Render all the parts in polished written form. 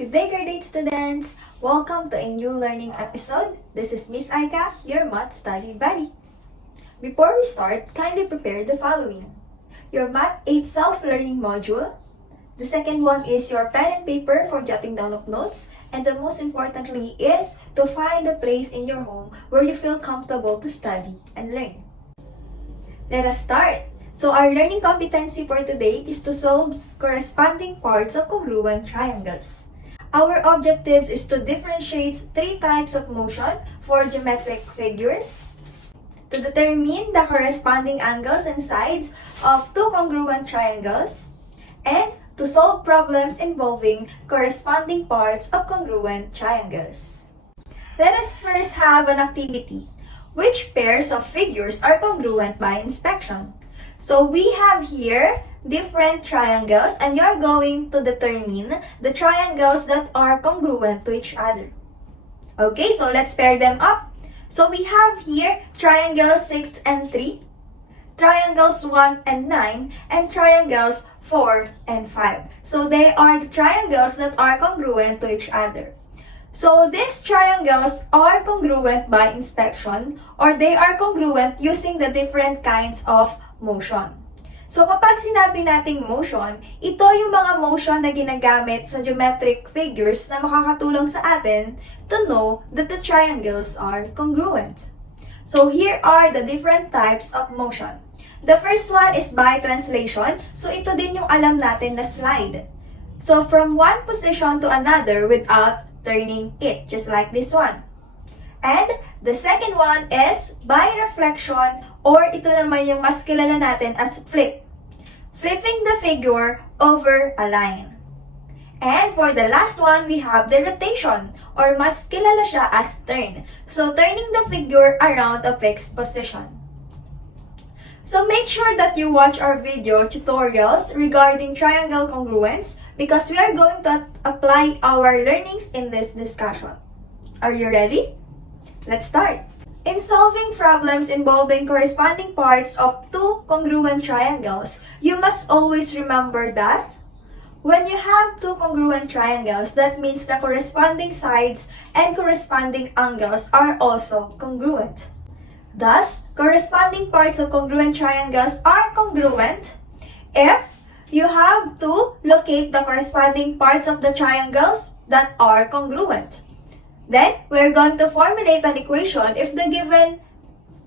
Good day, grade 8 students! Welcome to a new learning episode. This is Miss Aica, your math study buddy. Before we start, kindly prepare the following. Your Math 8 self-learning module. The second one is your pen and paper for jotting down of notes. And the most importantly is to find a place in your home where you feel comfortable to study and learn. Let us start. So our learning competency for today is to solve corresponding parts of congruent triangles. Our objectives is to differentiate three types of motion for geometric figures, to determine the corresponding angles and sides of two congruent triangles, and to solve problems involving corresponding parts of congruent triangles. Let us first have an activity. Which pairs of figures are congruent by inspection? So we have here different triangles and you're going to determine the triangles that are congruent to each other. Okay, so let's pair them up. So we have here triangles 6 and 3, triangles 1 and 9, and triangles 4 and 5. So they are the triangles that are congruent to each other. So these triangles are congruent by inspection, or they are congruent using the different kinds of motion. So kapag sinabi nating motion, ito yung mga motion na ginagamit sa geometric figures na makakatulong sa atin to know that the triangles are congruent. So here are the different types of motion. The first one is by translation. So ito din yung alam natin na slide. So from one position to another without turning it, just like this one. And the second one is by reflection, or ito naman yung mas kilala natin as flip. Flipping the figure over a line. And for the last one, we have the rotation, or mas kilala siya as turn. So turning the figure around a fixed position. So make sure that you watch our video tutorials regarding triangle congruence because we are going to apply our learnings in this discussion. Are you ready? Let's start. In solving problems involving corresponding parts of two congruent triangles, you must always remember that when you have two congruent triangles, that means the corresponding sides and corresponding angles are also congruent. Thus, corresponding parts of congruent triangles are congruent if you have to locate the corresponding parts of the triangles that are congruent. Then, we're going to formulate an equation if the given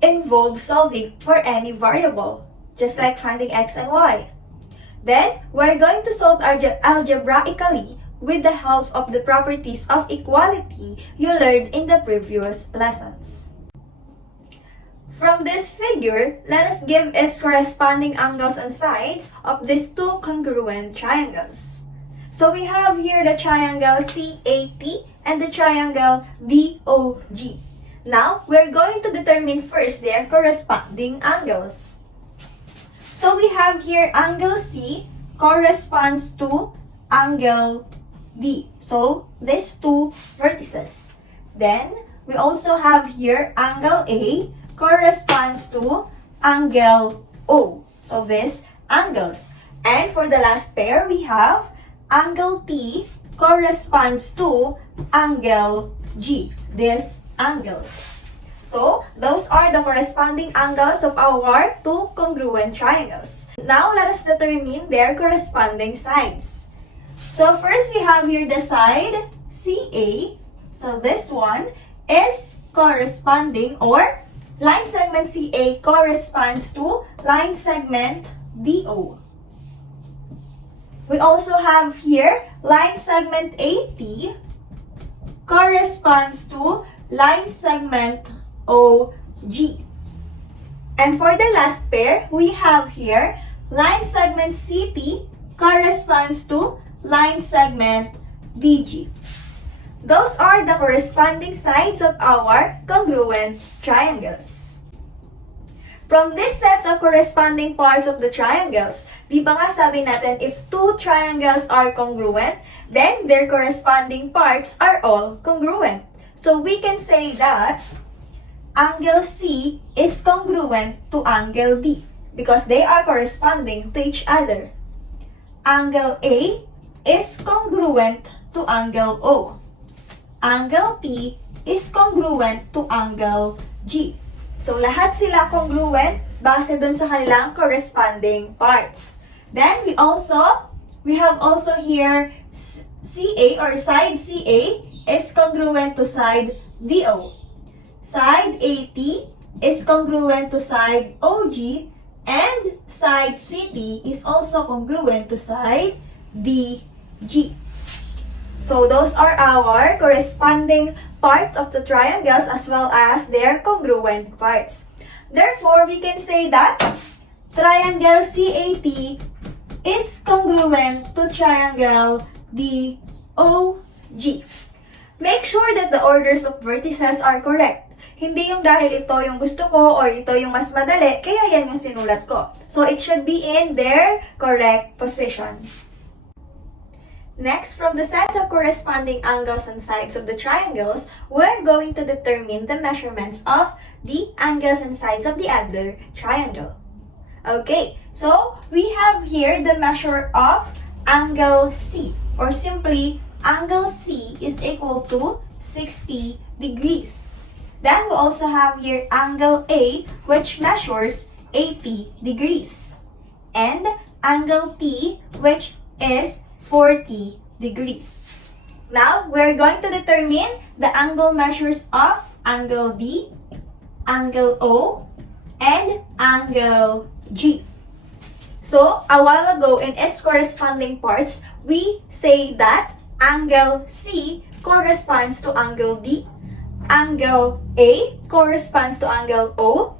involves solving for any variable, just like finding x and y. Then, we're going to solve algebraically with the help of the properties of equality you learned in the previous lessons. From this figure, let us give its corresponding angles and sides of these two congruent triangles. So we have here the triangle CAT and the triangle DOG. Now, we're going to determine first their corresponding angles. So we have here angle C corresponds to angle D. So, these two vertices. Then, we also have here angle A corresponds to angle O. So, these angles. And for the last pair, we have angle T corresponds to angle G. These angles. So, those are the corresponding angles of our two congruent triangles. Now, let us determine their corresponding sides. So, first we have here the side CA. So, this one is corresponding, or line segment CA corresponds to line segment DO. We also have here line segment AT corresponds to line segment OG. And for the last pair, we have here line segment CT corresponds to line segment DG. Those are the corresponding sides of our congruent triangles. From these sets of corresponding parts of the triangles, di ba nga sabi natin if two triangles are congruent, then their corresponding parts are all congruent. So we can say that angle C is congruent to angle D because they are corresponding to each other. Angle A is congruent to angle O. Angle T is congruent to angle G. So, lahat sila congruent base dun sa kanilang corresponding parts. Then, we have also here CA or side CA is congruent to side DO. Side AT is congruent to side OG, and side CT is also congruent to side DG. So those are our corresponding parts of the triangles as well as their congruent parts. Therefore, we can say that triangle CAT is congruent to triangle DOG. Make sure that the orders of vertices are correct. Hindi yung dahil ito yung gusto ko or ito yung mas madali, kaya yan yung sinulat ko. So, it should be in their correct position. Next, from the sets of corresponding angles and sides of the triangles, we're going to determine the measurements of the angles and sides of the other triangle. Okay, so we have here the measure of angle C, or simply, angle C is equal to 60 degrees. Then we also have here angle A, which measures 80 degrees. And angle T, which is 40 degrees. Now, we're going to determine the angle measures of angle D, angle O, and angle G. So, a while ago, in its corresponding parts, we say that angle C corresponds to angle D, angle A corresponds to angle O,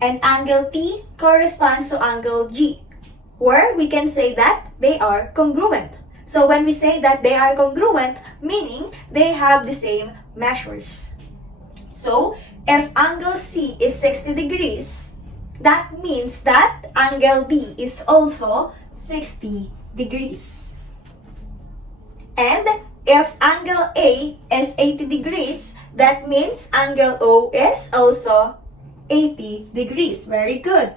and angle T corresponds to angle G, where we can say that they are congruent. So when we say that they are congruent, meaning they have the same measures. So if angle C is 60 degrees, that means that angle D is also 60 degrees. And if angle A is 80 degrees, that means angle O is also 80 degrees. Very good.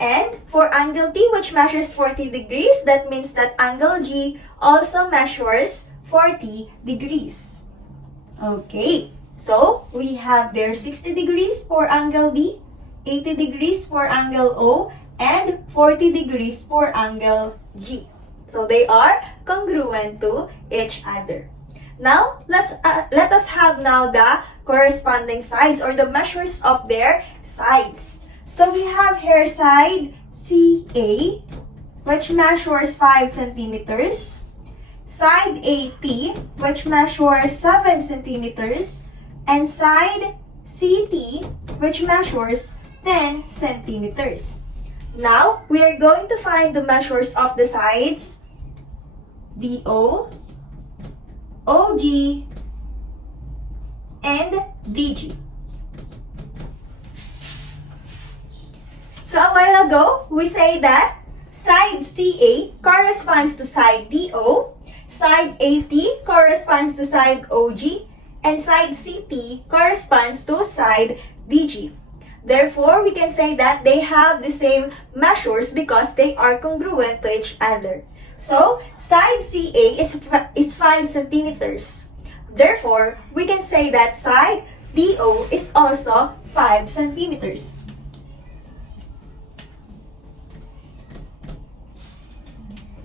And for angle T, which measures 40 degrees, that means that angle G also measures 40 degrees. Okay, so we have there 60 degrees for angle D, 80 degrees for angle O, and 40 degrees for angle G. So they are congruent to each other. Now, let us have now the corresponding sides or the measures of their sides. So we have here side CA, which measures 5 centimeters, side AT, which measures 7 centimeters, and side CT, which measures 10 centimeters. Now, we are going to find the measures of the sides DO, OG, and DG. So a while ago, we say that side CA corresponds to side DO, side AT corresponds to side OG, and side CT corresponds to side DG. Therefore, we can say that they have the same measures because they are congruent to each other. So, side CA is 5 centimeters. Therefore, we can say that side DO is also 5 centimeters.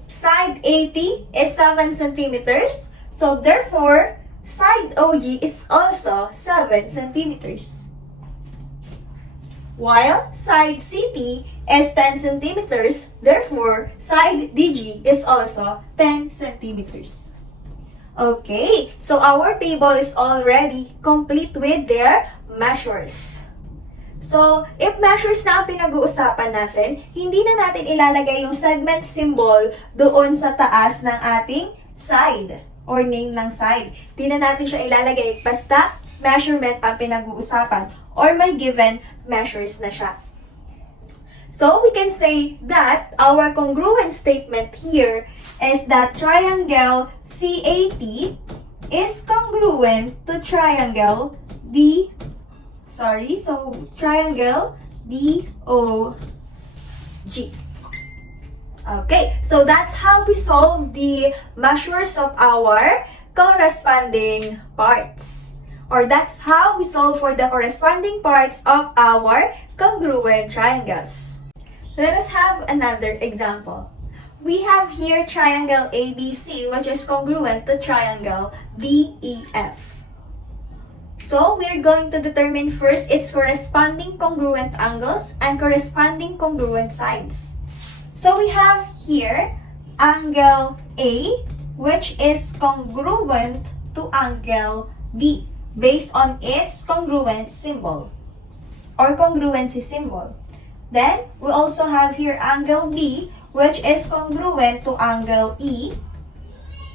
Side AT is 7 centimeters. So, therefore, side OG is also 7 centimeters. While side CT is 10 centimeters, therefore, side DG is also 10 centimeters. Okay, so our table is already complete with their measures. So, if measures na ang pinag-uusapan natin, hindi na natin ilalagay yung segment symbol doon sa taas ng ating side or name ng side. Hindi na natin siya ilalagay basta measurement ang pinag-uusapan or may given measures na siya. So, we can say that our congruent statement here is that triangle CAT is congruent to triangle triangle DOG. Okay, so that's how we solve the measures of our corresponding parts. Or that's how we solve for the corresponding parts of our congruent triangles. Let us have another example. We have here triangle ABC, which is congruent to triangle DEF. So, we're going to determine first its corresponding congruent angles and corresponding congruent sides. So, we have here angle A, which is congruent to angle D based on its congruent symbol or congruency symbol. Then, we also have here angle B, which is congruent to angle E.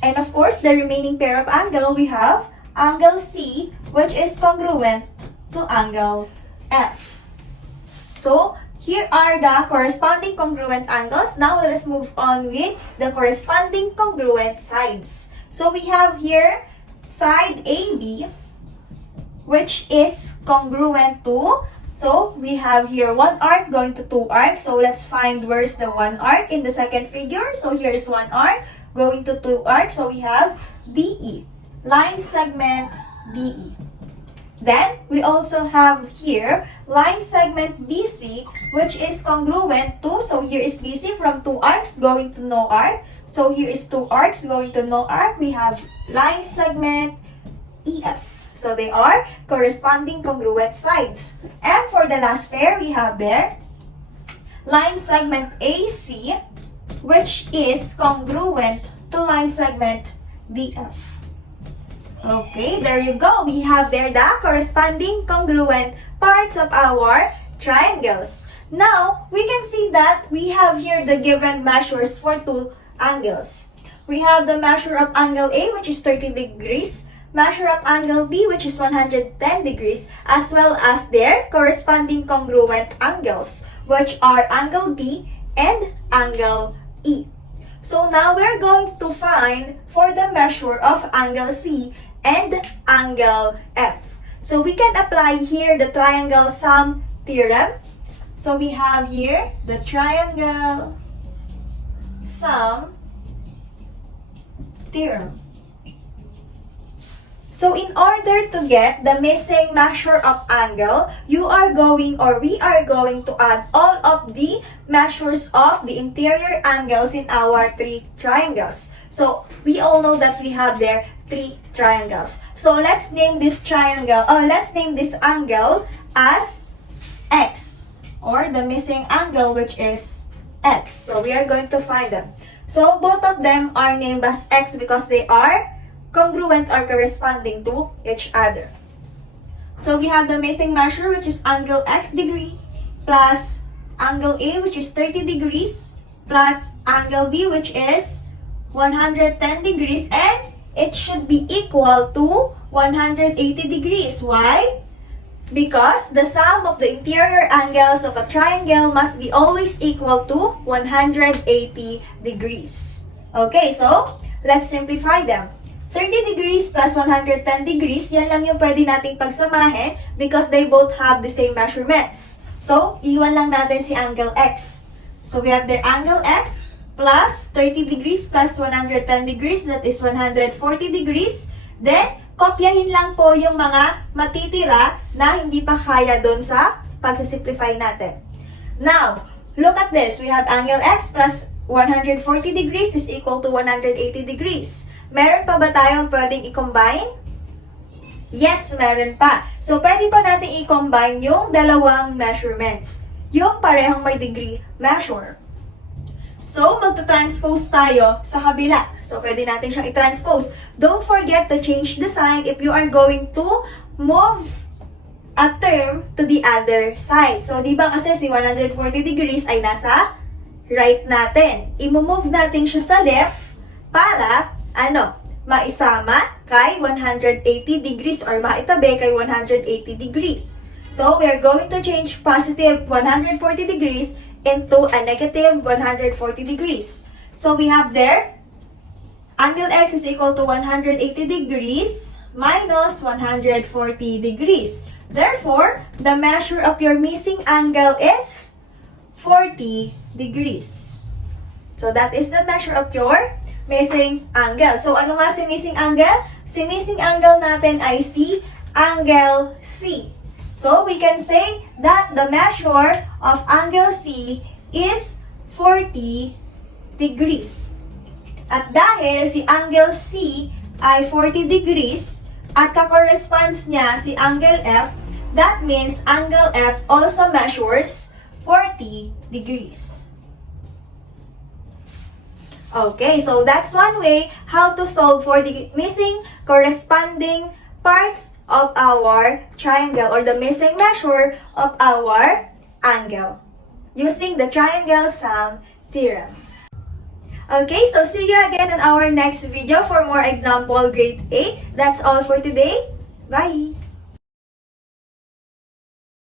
And of course, the remaining pair of angle, we have angle C, which is congruent to angle F. So, here are the corresponding congruent angles. Now, let us move on with the corresponding congruent sides. So, we have here side AB, which is congruent to, so we have here one arc going to two arcs. So, let's find where's the one arc in the second figure. So, here is one arc going to two arcs. So, we have DE. Line segment DE. Then, we also have here line segment BC, which is congruent to, so here is BC from two arcs going to no arc. So, here is two arcs going to no arc. We have line segment EF. So, they are corresponding congruent sides. And for the last pair, we have there line segment AC, which is congruent to line segment DF. Okay, there you go. We have there the corresponding congruent parts of our triangles. Now, we can see that we have here the given measures for two angles. We have the measure of angle A, which is 30 degrees, measure of angle B, which is 110 degrees, as well as their corresponding congruent angles, which are angle B and angle E. So now we're going to find for the measure of angle C and angle F. So we can apply here the Triangle Sum Theorem. So we have here the Triangle Sum Theorem. So in order to get the missing measure of angle, we are going to add all of the measures of the interior angles in our three triangles. So we all know that we have there three triangles. So let's name this triangle, or let's name this angle as X, or the missing angle, which is X. So we are going to find them. So both of them are named as X because they are congruent or corresponding to each other. So we have the missing measure, which is angle X degree, plus angle A, which is 30 degrees, plus angle B, which is 110 degrees, and it should be equal to 180 degrees. Why? Because the sum of the interior angles of a triangle must be always equal to 180 degrees. Okay, so let's simplify them. 30 degrees plus 110 degrees, yan lang yung pwede nating pagsamahin because they both have the same measurements. So, iwan lang natin si angle X. So, we have the angle X plus 30 degrees plus 110 degrees, that is 140 degrees. Then, kopyahin lang po yung mga matitira na hindi pa kaya doon sa pagsisimplify natin. Now, look at this. We have angle X plus 140 degrees is equal to 180 degrees. Meron pa ba tayong pwedeng i-combine? Yes, meron pa. So, pwede pa natin i-combine yung dalawang measurements. Yung parehong may degree measure. So, magta-transpose tayo sa kabila. So, pwede natin siyang i-transpose. Don't forget to change the sign if you are going to move a term to the other side. So, di ba kasi si 140 degrees ay nasa right natin. I-move natin siya sa left para maisama kay 180 degrees or maitabi kay 180 degrees. So, we are going to change positive 140 degrees into a negative 140 degrees. So, we have there, angle X is equal to 180 degrees minus 140 degrees. Therefore, the measure of your missing angle is 40 degrees. So that is the measure of your missing angle. So ano nga si missing angle? Si missing angle natin ay si angle C. So we can say that the measure of angle C is 40 degrees. At dahil si angle C ay 40 degrees at ka-corresponds niya si angle F, that means angle F also measures 40 degrees. Okay, so that's one way how to solve for the missing corresponding parts of our triangle or the missing measure of our angle using the Triangle Sum Theorem. Okay, so see you again in our next video for more example grade 8. That's all for today. Bye!